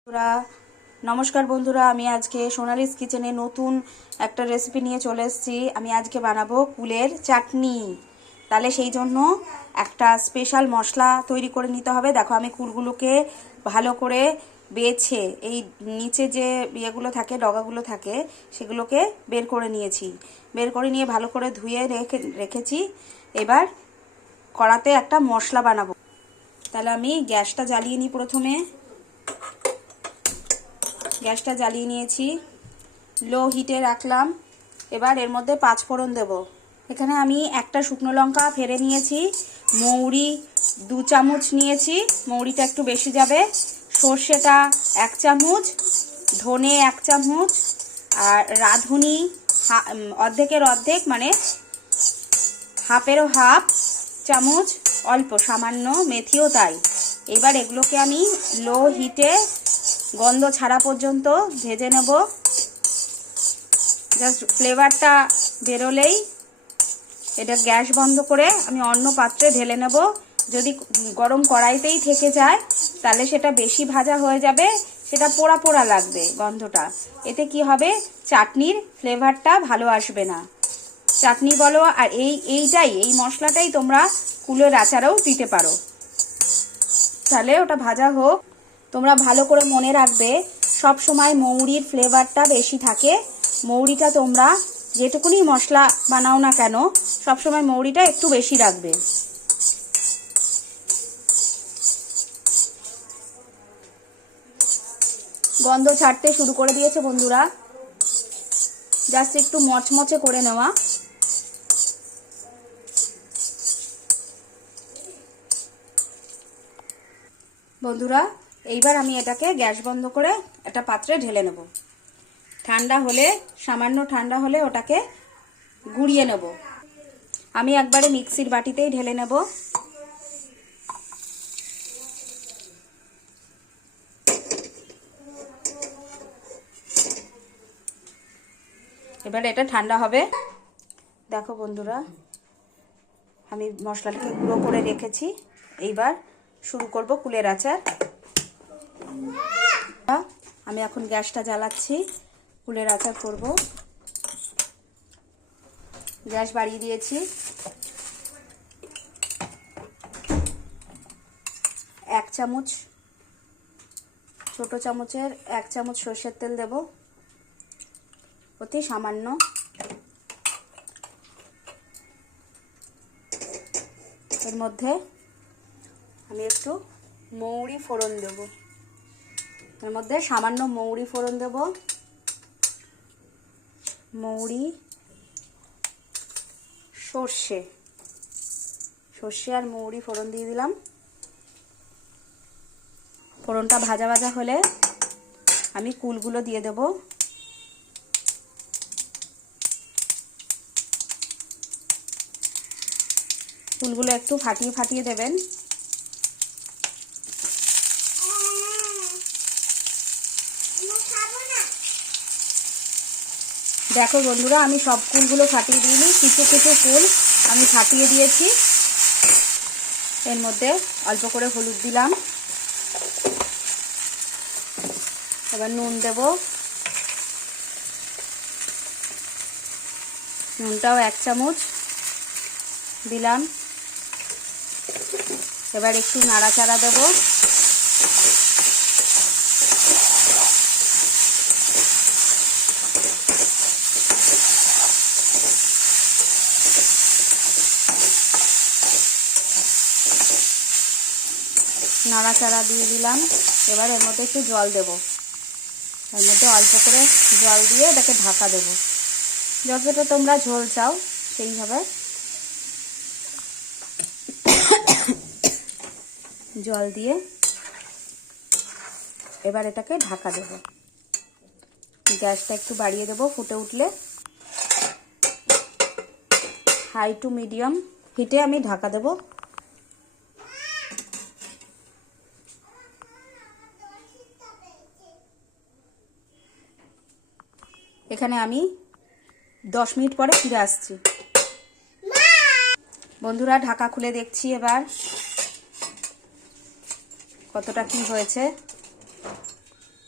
বন্ধুরা নমস্কার বন্ধুরা, আমি আজকে সোনালিস কিচেনে নতুন একটা রেসিপি নিয়ে চলে এসেছি। আমি আজকে বানাবো কুলের চাটনি। তাহলে সেই জন্য একটা স্পেশাল মশলা তৈরি করে নিতে হবে। দেখো, আমি কুলগুলোকে ভালো করে বেছে এই নিচে যে ইয়েগুলো থাকে, ডগাগুলো থাকে, সেগুলোকে বের করে নিয়েছি। বের করে নিয়ে ভালো করে ধুয়ে রেখেছি। এবার কড়াতে একটা মশলা বানাবো। তাহলে আমি গ্যাসটা জ্বালিয়ে নিই। প্রথমে গ্যাসটা জ্বালিয়ে নিয়েছি, লো হিটে রাখলাম। এবার এর মধ্যে 5 ফোড়ন দেব। এখানে আমি একটা শুকনো লঙ্কা ফেলে নিয়েছি, মৌরি 2 চামচ নিয়েছি, মৌরিটা একটু বেশি যাবে, সর্ষেটা 1 চামচ, ধনে 1 চামচ, আর রাঁধুনি অর্ধেকের অর্ধেক মানে হাফেরও হাফ চামচ, অল্প সামান্য মেথিও তাই। এবার এগুলোকে আমি লো হিটে গন্ধ ছাড়া পর্যন্ত ভেজে নেব। জাস্ট ফ্লেভারটা বেরোলেই এটা গ্যাস বন্ধ করে আমি অন্য পাত্রে ঢেলে নেব। যদি গরম কড়াইতেই থেকে যায় তাহলে সেটা বেশি ভাজা হয়ে যাবে, সেটা পোড়া পোড়া লাগবে গন্ধটা। এতে কি হবে, চাটনির ফ্লেভারটা ভালো আসবে না। চাটনি বলো আর এই মশলাটাই তোমরা কুলের আচারেও দিতে পারো। তাহলে ওটা ভাজা হোক। তোমরা ভালো করে মনে রাখবে, সব সময় মৌরির ফ্লেভারটা বেশি থাকে। মৌরিটা তোমরা যেটুকুনি মশলা বানাও না কেন, সব সময় মৌরিটা একটু বেশি রাখবে। গন্ধ ছাড়তে শুরু করে দিয়েছে বন্ধুরা, জাস্ট একটু মচমচে করে নেওয়া। বন্ধুরা, এইবার আমি এটাকে গ্যাস বন্ধ করে একটা পাত্রে ঢেলে নেব। ঠান্ডা হলে, সামান্য ঠান্ডা হলে ওটাকে গুঁড়িয়ে নেব। আমি একবারে মিক্সির বাটিতেই ঢেলে নেব। এবার এটা ঠান্ডা হবে। দেখো বন্ধুরা, আমি মশলাটাকে গুঁড়ো করে রেখেছি। এইবার শুরু করব কুলের আচার। আমি এখন গ্যাসটা জ্বালাচ্ছি, কুলের আচার করব। গ্যাস বাড়িয়ে দিয়েছি। 1 চামচ, ছোট চামচের 1 চামচ সর্ষের তেল দেব, অতি সামান্য। এর মধ্যে আমি একটু মৌরি ফোড়ন দেব। এর মধ্যে সামান্য মৌরি ফোড়ন দেব। মৌরি, সর্ষে আর মৌরি ফোড়ন দিয়ে দিলাম। ফোড়নটা ভাজা ভাজা হলে আমি কুলগুলো দিয়ে দেব। কুলগুলো একটু ফাটিয়ে ফাটিয়ে দেবেন। দেখো বন্ধুরা, আমি সব কুলগুলো ফাটিয়ে দিইনি, কিছু কিছু কুল আমি ফাটিয়ে দিয়েছি। এর মধ্যে অল্প করে হলুদ দিলাম। এবার নুন দেব। নুনটাও 1 চামচ দিলাম। এবার একটু নাড়াচাড়া দেব। নাড়াচাড়া দিয়ে দিলাম। এবার এর মধ্যে একটু জল দেব। এর মধ্যে অল্প করে জল দিয়ে এটাকে ঢাকা দেব। যতটা তোমরা ঝোল চাও সেইভাবে জল দিয়ে এবার এটাকে ঢাকা দেব। গ্যাসটা একটু বাড়িয়ে দেব। ফুটে উঠলে হাই টু মিডিয়াম হিটে আমি ঢাকা দেব। এখানে আমি 10 মিনিট পরে ফিরে আসছি। বন্ধুরা, ঢাকা খুলে দেখছি এবার কতটা কি হয়েছে।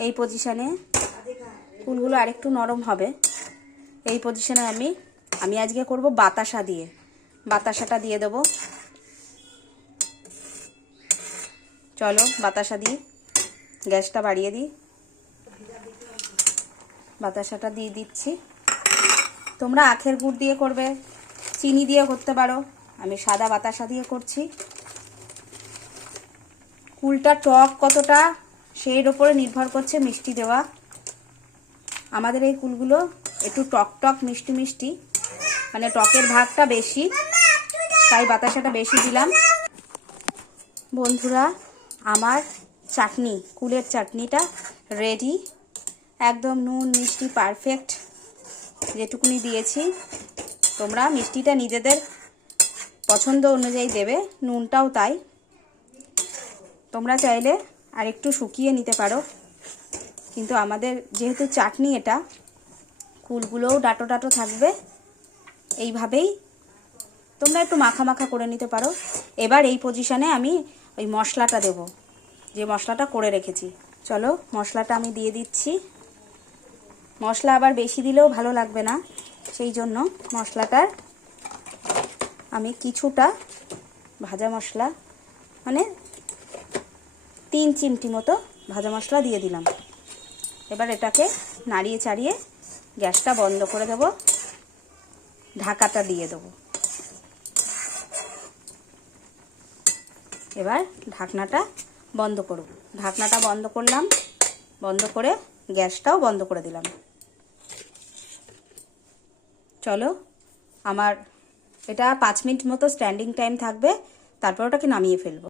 এই পজিশানে কুলগুলো আরেকটু নরম হবে। এই পজিশনে আমি আজকে করব বাতাসা দিয়ে। বাতাসাটা দিয়ে দেবো। চলো বাতাসা দিই, গ্যাসটা বাড়িয়ে দিই। বাতাসাটা দিয়ে দিচ্ছি। তোমরা আখের গুড় দিয়ে করবে, চিনি দিয়ে করতে পারো, আমি সাদা বাতাসা দিয়ে করছি। কুলটা টক কতটা সেই উপরে নির্ভর করছে মিষ্টি দেওয়া। আমাদের এই কুলগুলো একটু টক টক মিষ্টি মিষ্টি, মানে টকের ভাগটা বেশি, তাই বাতাসাটা বেশি দিলাম। বন্ধুরা, আমার চাটনি, কুলের চাটনিটা রেডি। একদম নুন মিষ্টি পারফেক্ট যেটুকুনি দিয়েছি। তোমরা মিষ্টিটা নিজেদের পছন্দ অনুযায়ী দেবে, নুনটাও তাই। তোমরা চাইলে আর একটু শুকিয়ে নিতে পারো, কিন্তু আমাদের যেহেতু চাটনি এটা, কুলগুলোও ডাটো ডাটো থাকবে। এইভাবেই তোমরা একটু মাখা মাখা করে নিতে পারো। এবার এই পজিশনে আমি ওই মশলাটা দেব, যে মশলাটা করে রেখেছি। চলো মশলাটা আমি দিয়ে দিচ্ছি। মশলা আবার বেশি দিলেও ভালো লাগবে না, সেই জন্য মশলাটার আমি কিছুটা ভাজা মশলা, মানে 3 চিমটি মতো ভাজা মশলা দিয়ে দিলাম। এবার এটাকে নাড়িয়ে চাড়িয়ে গ্যাসটা বন্ধ করে দেব, ঢাকাটা দিয়ে দেব। এবার ঢাকনাটা বন্ধ করব। ঢাকনাটা বন্ধ করলাম, বন্ধ করে গ্যাসটাও বন্ধ করে দিলাম। চলো, আমার এটা 5 মিনিট মতো স্ট্যান্ডিং টাইম থাকবে, তারপর ওটাকে নামিয়ে ফেলবো।